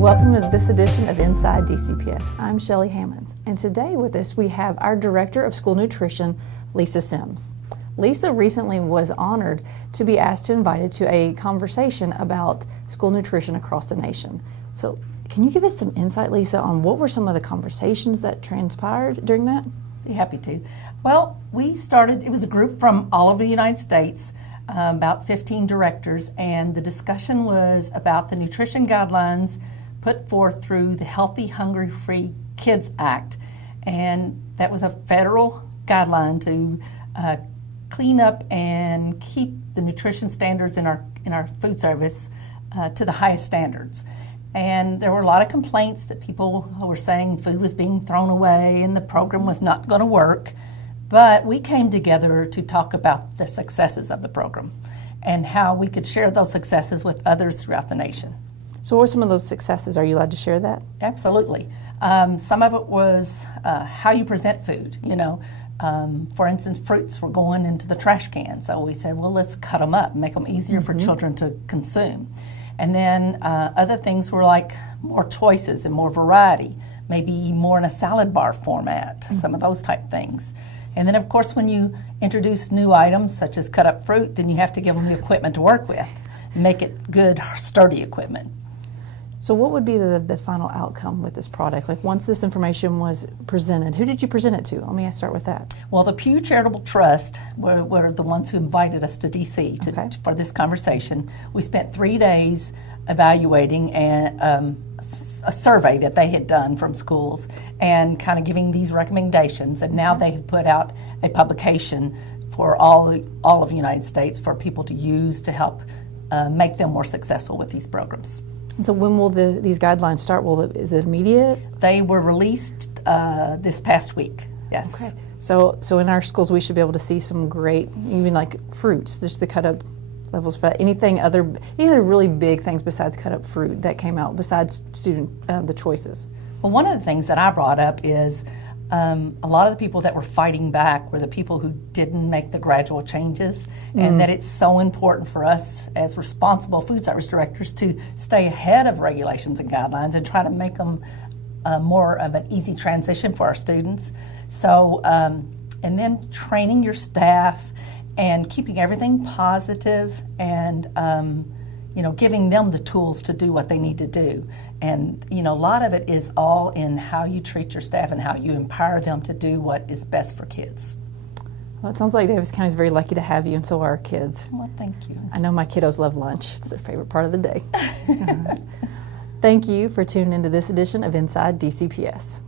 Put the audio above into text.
welcome to this edition of Inside DCPS. I'm Shelley Hammonds, and today with us we have our Director of School Nutrition, Lisa Sims. Lisa recently was honored to be asked to invite to a conversation about school nutrition across the nation. So can you give us some insight, Lisa, on what were some of the conversations that transpired during that? Be happy to. Well, it was a group from all over the United States, about 15 directors, and the discussion was about the nutrition guidelines put forth through the Healthy, Hungry, Free Kids Act. And that was a federal guideline to clean up and keep the nutrition standards in our food service to the highest standards. And there were a lot of complaints that people were saying food was being thrown away and the program was not going to work. But we came together to talk about the successes of the program and how we could share those successes with others throughout the nation. So what were some of those successes? Are you allowed to share that? Absolutely. Some of it was how you present food, For instance, fruits were going into the trash can. So we said, well, let's cut them up, make them easier for children to consume. And then other things were like more choices and more variety, maybe more in a salad bar format, some of those type things. And then, of course, when you introduce new items, such as cut up fruit, then you have to give them the equipment to work with, make it good, sturdy equipment. So what would be the final outcome with this product? Like once this information was presented, who did you present it to? Let me start with that. Well, the Pew Charitable Trust were the ones who invited us to D.C. For this conversation. We spent 3 days evaluating a survey that they had done from schools and kind of giving these recommendations. And now they've put out a publication for all of the United States for people to use to help make them more successful with these programs. And so when will these guidelines start? Is it immediate? They were released this past week, yes. Okay. So in our schools we should be able to see some great, even like fruits, just the cut up levels for that. Any other really big things besides cut up fruit that came out besides the choices? Well, one of the things that I brought up is a lot of the people that were fighting back were the people who didn't make the gradual changes, and that it's so important for us as responsible food service directors to stay ahead of regulations and guidelines and try to make them more of an easy transition for our students. So, and then training your staff and keeping everything positive and giving them the tools to do what they need to do. And, a lot of it is all in how you treat your staff and how you empower them to do what is best for kids. Well, it sounds like Daviess County is very lucky to have you, and so are our kids. Well, thank you. I know my kiddos love lunch. It's their favorite part of the day. Thank you for tuning into this edition of Inside DCPS.